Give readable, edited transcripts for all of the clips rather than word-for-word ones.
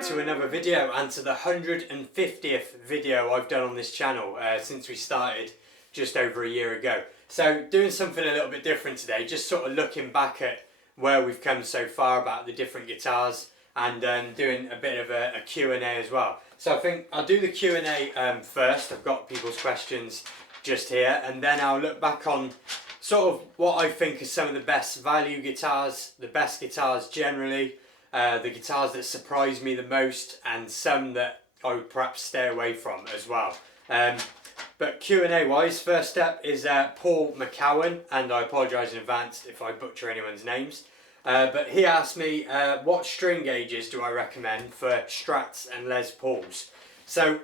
To another video, and to the 150th video I've done on this channel since we started just over a year ago. So doing something a little bit different today, just sort of looking back at where we've come so far about the different guitars, and doing a bit of a Q&A as well. So I think I'll do the Q&A first. I've got people's questions just here, and then I'll look back on sort of what I think are some of the best value guitars, the best guitars generally, the guitars that surprised me the most, and some that I would perhaps stay away from as well. But Q&A wise, first up is Paul McCowan, and I apologise in advance if I butcher anyone's names. But he asked me what string gauges do I recommend for Strats and Les Pauls. So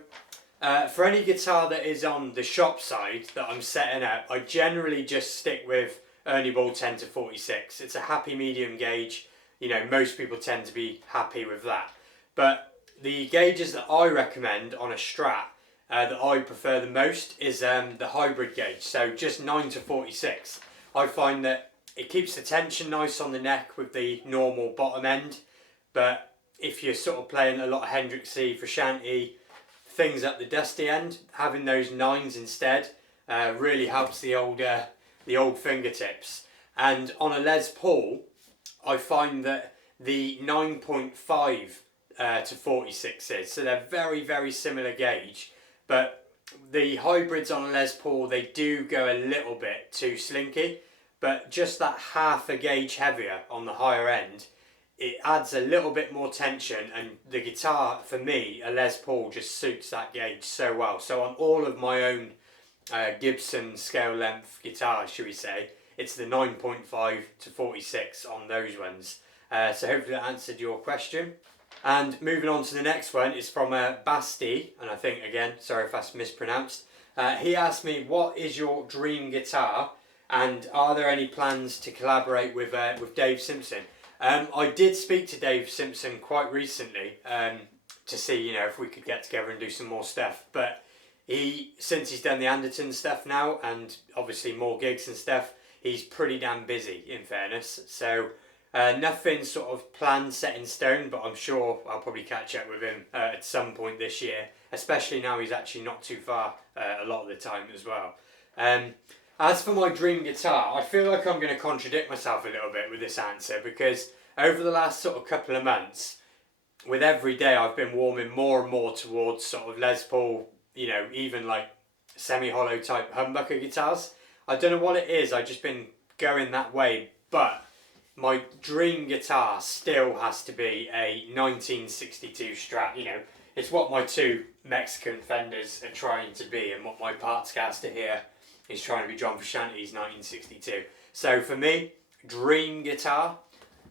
for any guitar that is on the shop side that I'm setting up, I generally just stick with Ernie Ball 10 to 46. It's a happy medium gauge. You know, most people tend to be happy with that. But the gauges that I recommend on a Strat that I prefer the most is the hybrid gauge. So just 9 to 46. I find that it keeps the tension nice on the neck with the normal bottom end. But if you're sort of playing a lot of Hendrixy, Frusciante, things at the dusty end, having those 9s instead really helps the old fingertips. And on a Les Paul, I find that the 9.5 to 46 is, so they're very, very similar gauge, but the hybrids on a Les Paul, they do go a little bit too slinky, but just that half a gauge heavier on the higher end, it adds a little bit more tension, and the guitar, for me, a Les Paul just suits that gauge so well. So on all of my own Gibson scale length guitars, should we say, it's the 9.5 to 46 on those ones. So hopefully that answered your question. And moving on to the next one is from Basti, and I think, again, sorry if that's mispronounced. He asked me, what is your dream guitar, and are there any plans to collaborate with Dave Simpson? I did speak to Dave Simpson quite recently to see, you know, if we could get together and do some more stuff. But since he's done the Anderton stuff now, and obviously more gigs and stuff, he's pretty damn busy, in fairness. So nothing sort of planned, set in stone, but I'm sure I'll probably catch up with him at some point this year, especially now he's actually not too far a lot of the time as well. As for my dream guitar, I feel like I'm going to contradict myself a little bit with this answer, because over the last sort of couple of months, with every day I've been warming more and more towards sort of Les Paul, you know, even like semi-hollow type humbucker guitars. I don't know what it is, I've just been going that way, but my dream guitar still has to be a 1962 Strat. You know, it's what my two Mexican Fenders are trying to be, and what my Partscaster here is trying to be John Frusciante's 1962. So for me, dream guitar,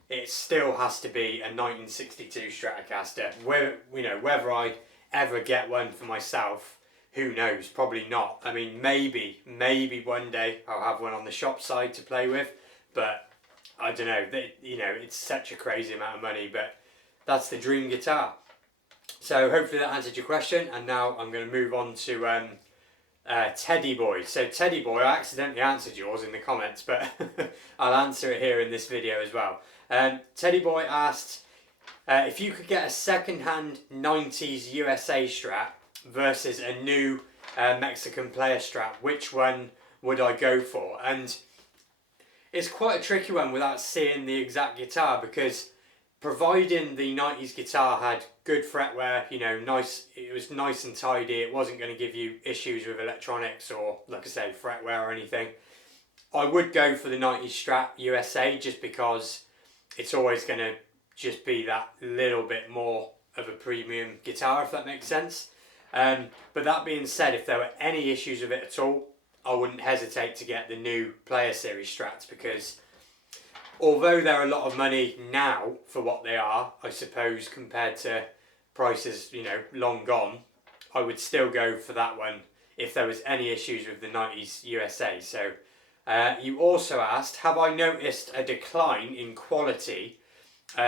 it still has to be a 1962 Stratocaster. Whether I ever get one for myself, who knows? Probably not. I mean, maybe one day I'll have one on the shop side to play with, but I don't know. You know, it's such a crazy amount of money, but that's the dream guitar. So hopefully that answered your question, and now I'm going to move on to Teddy Boy. So Teddy Boy, I accidentally answered yours in the comments, but I'll answer it here in this video as well. Teddy Boy asked if you could get a second-hand 90s USA Strat versus a new Mexican player Strat, which one would I go for? And it's quite a tricky one without seeing the exact guitar, because providing the 90s guitar had good fretwear, you know, nice, it was nice and tidy, it wasn't going to give you issues with electronics or, like I say, fretwear or anything, I would go for the 90s Strat USA, just because it's always going to just be that little bit more of a premium guitar, if that makes sense. But that being said, if there were any issues with it at all, I wouldn't hesitate to get the new Player Series Strats, because although they're a lot of money now for what they are, I suppose, compared to prices, you know, long gone, I would still go for that one if there was any issues with the 90s USA. So you also asked, have I noticed a decline in quality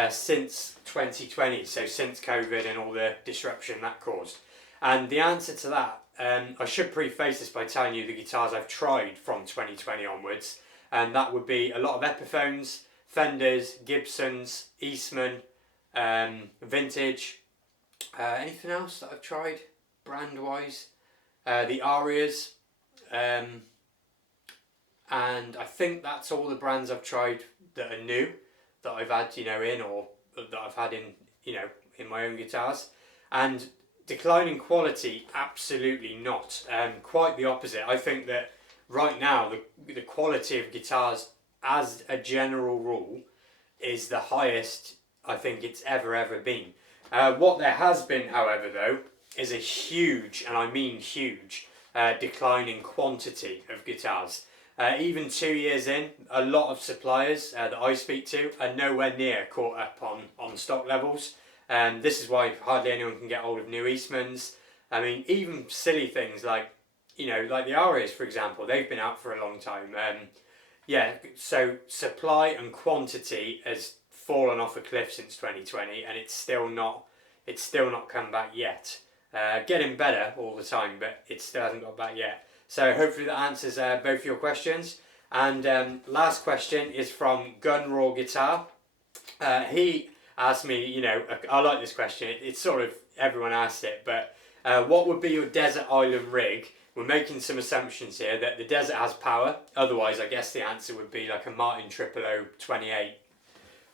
since 2020, so since COVID and all the disruption that caused? And the answer to that, I should preface this by telling you the guitars I've tried from 2020 onwards, and that would be a lot of Epiphones, Fenders, Gibsons, Eastman, Vintage, anything else that I've tried brand wise, the Arias, and I think that's all the brands I've tried that are new, that I've had, you know, in, or that I've had in, you know, in my own guitars. And declining quality, absolutely not. Quite the opposite. I think that right now the quality of guitars as a general rule is the highest I think it's ever been. What there has been, however, though, is a huge, and I mean huge, decline in quantity of guitars. Even 2 years in, a lot of suppliers that I speak to are nowhere near caught up on stock levels. This is why hardly anyone can get hold of new Eastmans. I mean, even silly things like, you know, like the Arias, for example, they've been out for a long time. Yeah, so supply and quantity has fallen off a cliff since 2020, and it's still not come back yet. Getting better all the time, but it still hasn't got back yet. So hopefully that answers both your questions. And last question is from Gun Raw Guitar. He asked me, you know, I like this question. It's sort of, everyone asked it, but what would be your desert island rig? We're making some assumptions here that the desert has power. Otherwise, I guess the answer would be like a Martin 00028,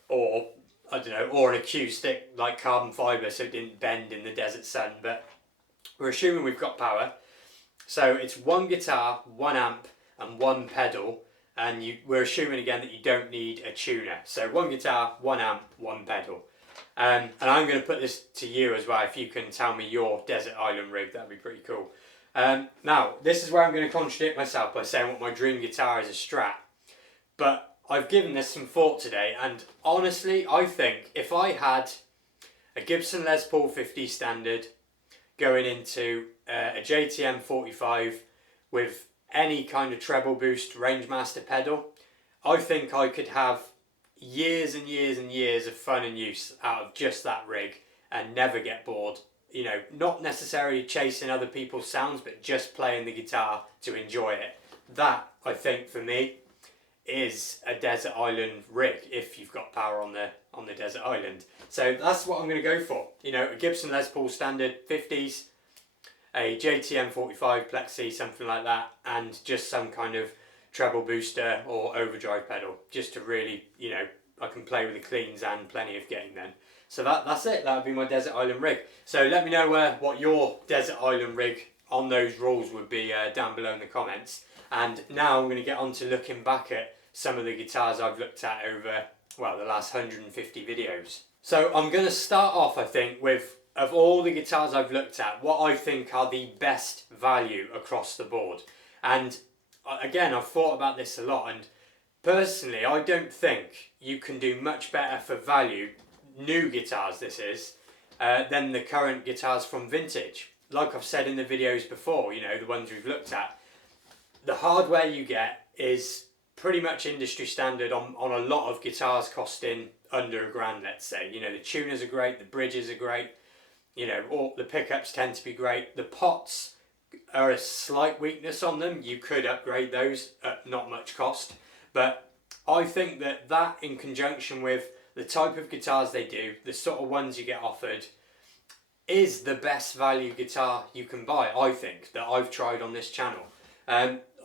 or I don't know, or an acoustic like carbon fibre, so it didn't bend in the desert sun. But we're assuming we've got power. So it's one guitar, one amp, and one pedal. And we're assuming again that you don't need a tuner. So one guitar, one amp, one pedal. And I'm going to put this to you as well. If you can tell me your desert island rig, that'd be pretty cool. Now, this is where I'm going to contradict myself by saying what my dream guitar is a Strat. But I've given this some thought today, and honestly, I think if I had a Gibson Les Paul 50 standard going into a JTM 45 with any kind of treble boost Rangemaster pedal, I think I could have years and years and years of fun and use out of just that rig and never get bored. You know, not necessarily chasing other people's sounds, but just playing the guitar to enjoy it. That, I think, for me, is a desert island rig if you've got power on the desert island. So that's what I'm going to go for. You know, a Gibson Les Paul standard 50s, a JTM 45 Plexi, something like that, and just some kind of treble booster or overdrive pedal, just to really, you know, I can play with the cleans and plenty of gain then. So that's it. That would be my desert island rig. So let me know what your desert island rig on those rules would be down below in the comments. And now I'm going to get on to looking back at some of the guitars I've looked at over, well, the last 150 videos. So I'm going to start off, I think, with, of all the guitars I've looked at, what I think are the best value across the board. And again, I've thought about this a lot, and personally, I don't think you can do much better for value, new guitars this is, than the current guitars from Vintage. Like I've said in the videos before, you know, the ones we've looked at, the hardware you get is pretty much industry standard on a lot of guitars costing under £1,000, let's say. You know, the tuners are great, the bridges are great, you know, all the pickups tend to be great. The pots are a slight weakness on them. You could upgrade those at not much cost. But I think that in conjunction with the type of guitars they do, the sort of ones you get offered, is the best value guitar you can buy, I think, that I've tried on this channel.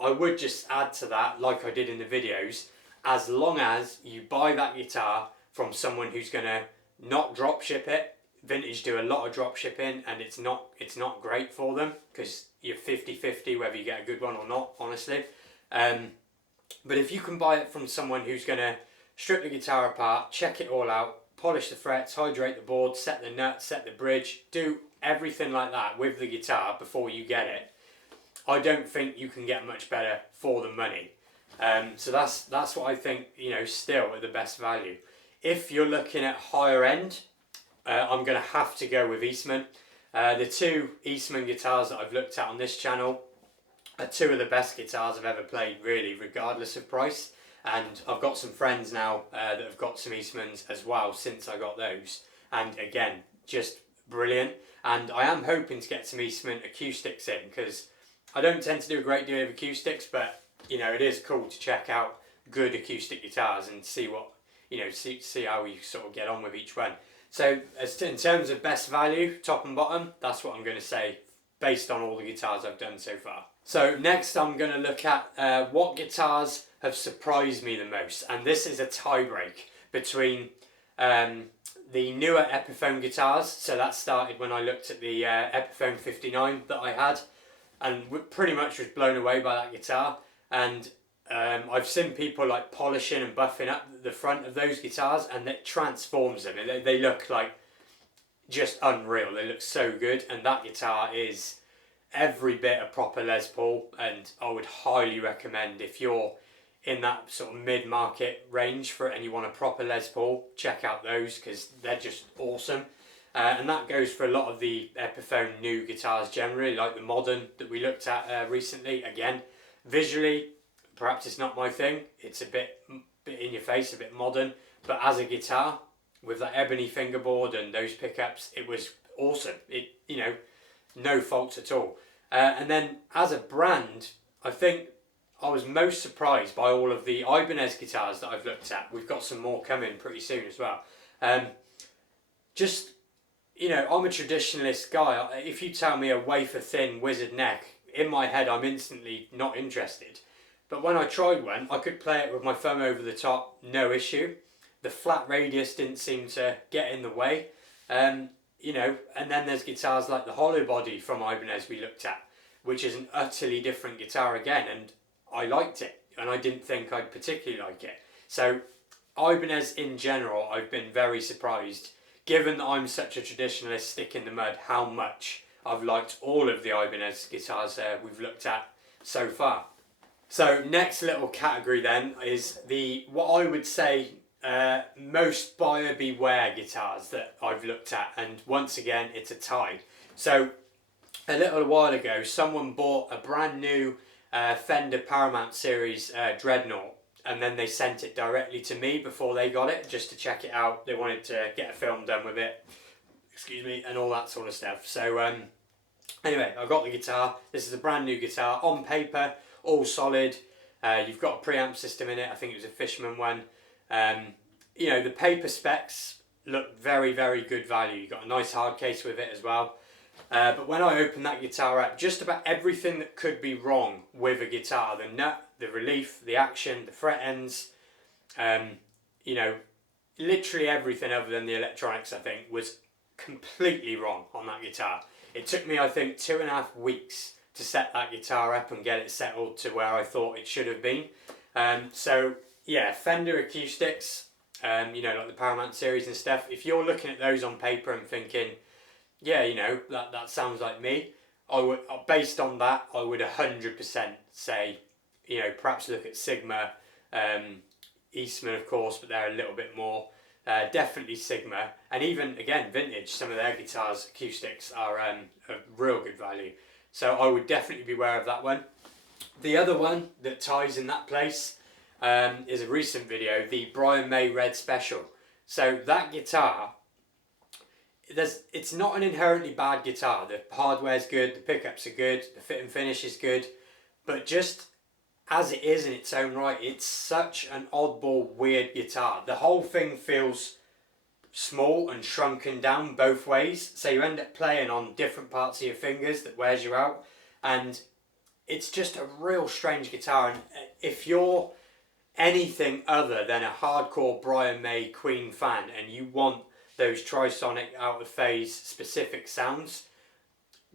I would just add to that, like I did in the videos, as long as you buy that guitar from someone who's going to not drop ship it. Vintage do a lot of drop shipping, and it's not great for them because you're 50-50 whether you get a good one or not, honestly. But if you can buy it from someone who's going to strip the guitar apart, check it all out, polish the frets, hydrate the board, set the nuts, set the bridge, do everything like that with the guitar before you get it, I don't think you can get much better for the money. So that's what I think, you know, still at the best value. If you're looking at higher end, I'm going to have to go with Eastman. The two Eastman guitars that I've looked at on this channel are two of the best guitars I've ever played, really, regardless of price. And I've got some friends now that have got some Eastmans as well since I got those. And again, just brilliant. And I am hoping to get some Eastman acoustics in, because I don't tend to do a great deal of acoustics, but you know, it is cool to check out good acoustic guitars and see what, you know, see how you sort of get on with each one. So in terms of best value, top and bottom, that's what I'm going to say based on all the guitars I've done so far. So next I'm going to look at what guitars have surprised me the most, and this is a tie break between the newer Epiphone guitars. So that started when I looked at the Epiphone 59 that I had, and pretty much was blown away by that guitar. And I've seen people like polishing and buffing up the front of those guitars, and it transforms them. They look like just unreal. They look so good, and that guitar is every bit a proper Les Paul, and I would highly recommend, if you're in that sort of mid-market range for it and you want a proper Les Paul, check out those, because they're just awesome. And that goes for a lot of the Epiphone new guitars generally, like the Modern that we looked at recently. Again, visually, perhaps it's not my thing. It's a bit in your face, a bit modern, but as a guitar with that ebony fingerboard and those pickups, it was awesome. It, you know, no faults at all. And then as a brand, I think I was most surprised by all of the Ibanez guitars that I've looked at. We've got some more coming pretty soon as well. Just, you know, I'm a traditionalist guy. If you tell me a wafer thin wizard neck, in my head I'm instantly not interested. But when I tried one, I could play it with my thumb over the top, no issue. The flat radius didn't seem to get in the way. You know, and then there's guitars like the hollow body from Ibanez we looked at, which is an utterly different guitar again, and I liked it, and I didn't think I'd particularly like it. So Ibanez in general, I've been very surprised, given that I'm such a traditionalist stick in the mud, how much I've liked all of the Ibanez guitars we've looked at so far. So next little category then is what I would say most buyer beware guitars that I've looked at, and once again it's a tie. So a little while ago someone bought a brand new Fender Paramount Series Dreadnought, and then they sent it directly to me before they got it, just to check it out. They wanted to get a film done with it, excuse me, and all that sort of stuff. So anyway, I got the guitar. This is a brand new guitar on paper, all solid. You've got a preamp system in it. I think it was a Fishman one. You know, the paper specs look very, very good value. You've got a nice hard case with it as well. But when I opened that guitar up, just about everything that could be wrong with a guitar, the nut, the relief, the action, the fret ends, you know, literally everything other than the electronics, I think, was completely wrong on that guitar. It took me, I think, 2.5 weeks to set that guitar up and get it settled to where I thought it should have been. So yeah, Fender acoustics, you know, like the Paramount series and stuff, if you're looking at those on paper and thinking, yeah, you know, that sounds like me, I would, based on that, I would 100% say, you know, perhaps look at Sigma, Eastman of course, but they're a little bit more, definitely Sigma, and even, again, Vintage, some of their guitars, acoustics are a real good value. So I would definitely be aware of that one. The other one that ties in that place is a recent video, the Brian May Red Special. So that guitar, it's not an inherently bad guitar. The hardware's good, the pickups are good, the fit and finish is good, but just as it is in its own right, it's such an oddball, weird guitar. The whole thing feels small and shrunken down both ways, so you end up playing on different parts of your fingers that wears you out, and it's just a real strange guitar. And if you're anything other than a hardcore Brian May Queen fan and you want those trisonic out of phase specific sounds,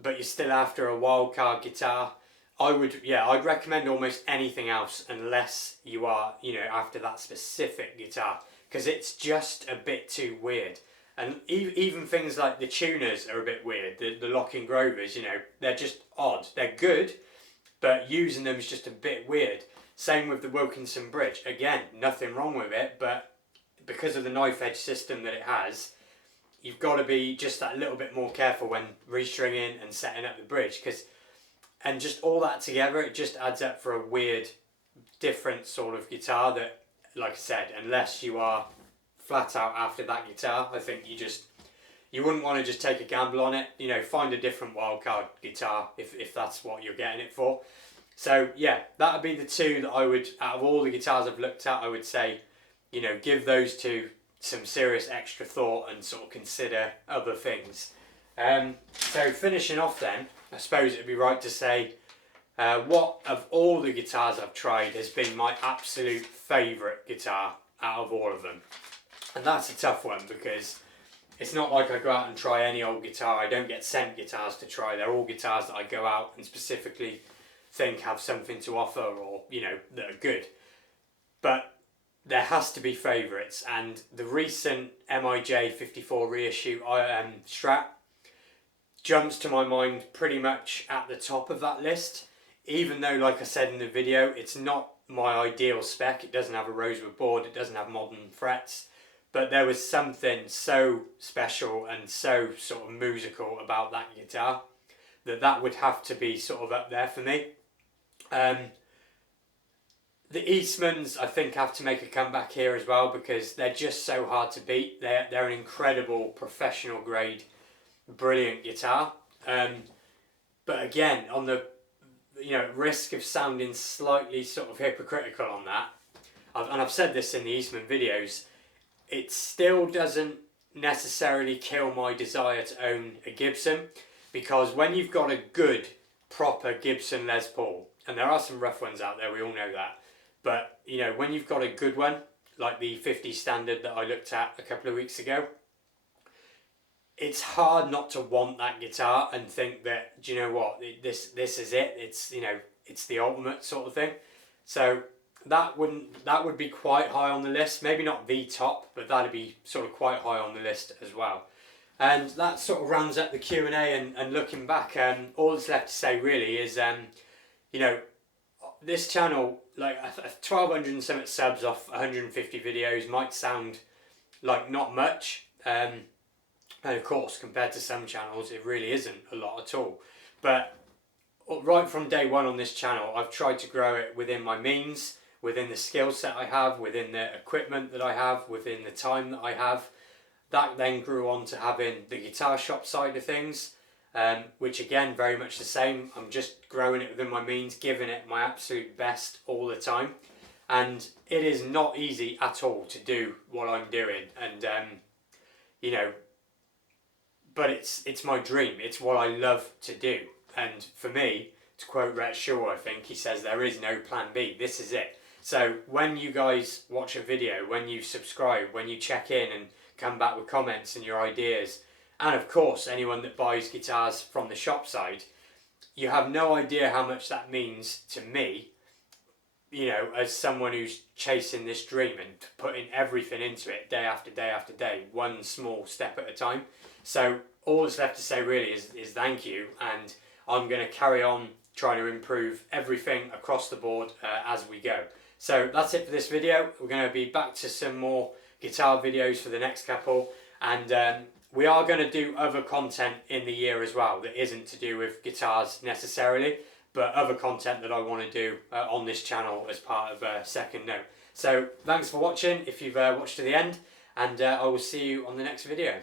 but you're still after a wildcard guitar, I'd recommend almost anything else unless you are, you know, after that specific guitar, because it's just a bit too weird. And even things like the tuners are a bit weird. The Locking Grovers, you know, they're just odd. They're good, but using them is just a bit weird. Same with the Wilkinson bridge. Again, nothing wrong with it, but because of the knife edge system that it has, you've got to be just that little bit more careful when restringing and setting up the bridge, and just all that together, it just adds up for a weird, different sort of guitar that, like I said, unless you are flat out after that guitar, I think you wouldn't want to just take a gamble on it. You know, find a different wildcard guitar if that's what you're getting it for. So yeah, that would be the two that I would, out of all the guitars I've looked at, I would say, you know, give those two some serious extra thought and sort of consider other things. So finishing off then, I suppose it'd be right to say, what of all the guitars I've tried has been my absolute favourite guitar out of all of them. And that's a tough one, because it's not like I go out and try any old guitar. I don't get sent guitars to try. They're all guitars that I go out and specifically think have something to offer, or, you know, that are good. But there has to be favourites, and the recent MIJ 54 reissue Strat jumps to my mind pretty much at the top of that list, even though, like I said in the video, it's not my ideal spec. It doesn't have a rosewood board, it doesn't have modern frets, but there was something so special and so sort of musical about that guitar that would have to be sort of up there for me. The Eastmans, I think, have to make a comeback here as well, because they're just so hard to beat. They're an incredible professional grade, brilliant guitar. But again, on the risk of sounding slightly sort of hypocritical on that, and I've said this in the Eastman videos, it still doesn't necessarily kill my desire to own a Gibson, because when you've got a good, proper Gibson Les Paul, and there are some rough ones out there, we all know that, but you know, when you've got a good one, like the 50 standard that I looked at a couple of weeks ago, it's hard not to want that guitar and think that, do you know what, this is it, it's, you know, it's the ultimate sort of thing. So that would be quite high on the list, maybe not the top, but that'd be sort of quite high on the list as well. And that sort of rounds up the Q&A, and looking back, all that's left to say really is, you know, this channel, like 1,200 and something subs off 150 videos might sound like not much, and of course compared to some channels it really isn't a lot at all, but right from day one on this channel I've tried to grow it within my means, within the skill set I have, within the equipment that I have, within the time that I have. That then grew on to having the guitar shop side of things, which again, very much the same. I'm just growing it within my means, giving it my absolute best all the time. And it is not easy at all to do what I'm doing. And, you know, but it's my dream. It's what I love to do. And for me, to quote Rhett Shaw, I think, he says, there is no plan B. This is it. So when you guys watch a video, when you subscribe, when you check in and come back with comments and your ideas, and of course anyone that buys guitars from the shop side, you have no idea how much that means to me, you know, as someone who's chasing this dream and putting everything into it day after day after day, one small step at a time. So all that's left to say really is thank you, and I'm going to carry on trying to improve everything across the board as we go. So that's it for this video. We're going to be back to some more guitar videos for the next couple, and we are going to do other content in the year as well that isn't to do with guitars necessarily, but other content that I want to do on this channel as part of Second Note. So thanks for watching if you've watched to the end, and I will see you on the next video.